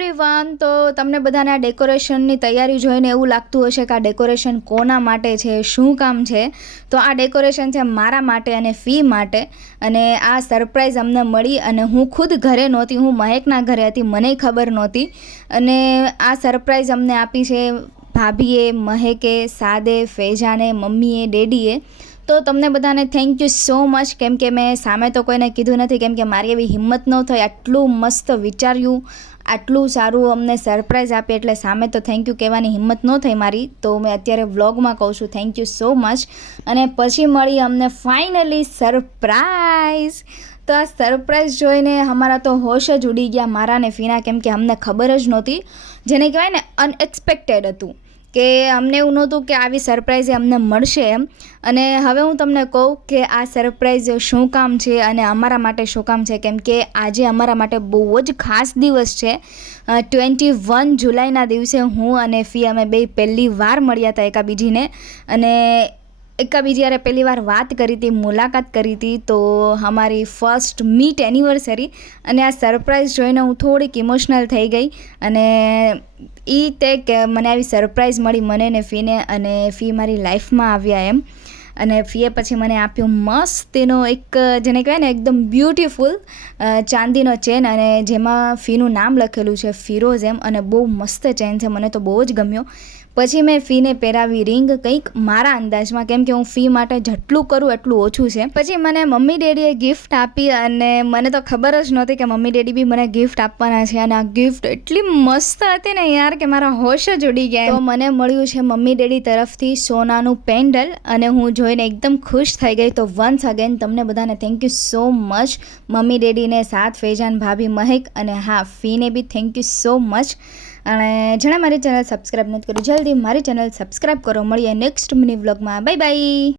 Everyone, તો તમને બધાને આ ડેકોરેશનની તૈયારી જોઈને એવું લાગતું હશે કે આ ડેકોરેશન કોના માટે છે, શું કામ છે. તો આ ડેકોરેશન છે મારા માટે અને ફી માટે. અને આ સરપ્રાઈઝ અમને મળી અને હું ખુદ ઘરે નહોતી, હું મહેકના ઘરે હતી, મને ખબર નહોતી. અને આ સરપ્રાઈઝ અમને આપી છે ભાભીએ, મહેકે, સાદે, ફેજાને, મમ્મીએ, ડેડીએ. તો તમને બધાને થેન્ક યુ સો મચ, કેમ કે મેં સામે તો કોઈને કીધું નથી, કેમ કે મારી એવી હિંમત ન થઈ. આટલું મસ્ત વિચાર્યું, આટલું સારું અમને સરપ્રાઈઝ આપી, એટલે સામે તો થેન્ક યુ કહેવાની હિંમત ન થઈ મારી. તો મેં અત્યારે વ્લોગમાં કહું છું થેન્ક યુ સો મચ. અને પછી મળી અમને ફાઇનલી સરપ્રાઈઝ. તો આ સરપ્રાઈઝ જોઈને અમારા તો હોશ જ ઉડી ગયા, મારા ને ફીના, કેમ કે અમને ખબર જ નહોતી. જેને કહેવાય ને અનએક્સપેક્ટેડ હતું, કે અમને એવું નહોતું કે આવી સરપ્રાઈઝ અમને મળશે એમ. અને હવે હું તમને કહું કે આ સરપ્રાઈઝ શું કામ છે અને અમારા માટે શું કામ છે, કેમ કે આજે અમારા માટે બહુ જ ખાસ દિવસ છે. 21 જુલાઈના દિવસે હું અને ફી અમે બે પહેલી વાર મળ્યા હતા એકાબીજીને. અને એકાબીજી યારે પહેલી વાર વાત કરી હતી, મુલાકાત કરી હતી. તો અમારી ફર્સ્ટ મીટ એનિવર્સરી. અને આ સરપ્રાઈઝ જોઈને હું થોડીક ઇમોશનલ થઈ ગઈ. અને તે કે મને આવી સરપ્રાઈઝ મળી, મને ને ફીને, અને ફી મારી લાઈફમાં આવ્યા એમ. અને ફીએ પછી મને આપ્યું મસ્ત એનો એક, જેને કહેવાય ને એકદમ બ્યુટીફુલ ચાંદીનો ચેન, અને જેમાં ફીનું નામ લખેલું છે ફિરોઝ એમ. અને બહુ મસ્ત ચેન છે, મને તો બહુ જ ગમ્યો. પછી મેં ફીને પહેરાવી રિંગ, કંઈક મારા અંદાજમાં, કેમ કે હું ફી માટે જેટલું કરું એટલું ઓછું છે. પછી મને મમ્મી ડેડીએ ગિફ્ટ આપી, અને મને તો ખબર જ નહોતી કે મમ્મી ડેડી બી મને ગિફ્ટ આપવાના છે. અને આ ગિફ્ટ એટલી મસ્ત હતી ને યાર, કે મારા હોશ જ ઉડી ગયા. તો મને મળ્યું છે મમ્મી ડેડી તરફથી સોનાનું પેન્ડલ, અને હું જોઈને એકદમ ખુશ થઈ ગઈ. તો વન્સ અગેન તમને બધાને thank you so much, mummy ડેડીને, સાથ, ફેજાન, ભાભી, મહેક, અને હા ફીને બી થેન્ક યુ સો મચ. અને જેણે મારી ચેનલ સબસ્ક્રાઈબ નથી કરી, જલ્દી મારી ચેનલ સબસ્ક્રાઈબ કરો. મળીએ નેક્સ્ટ મિની વ્લોગમાં. Bye bye.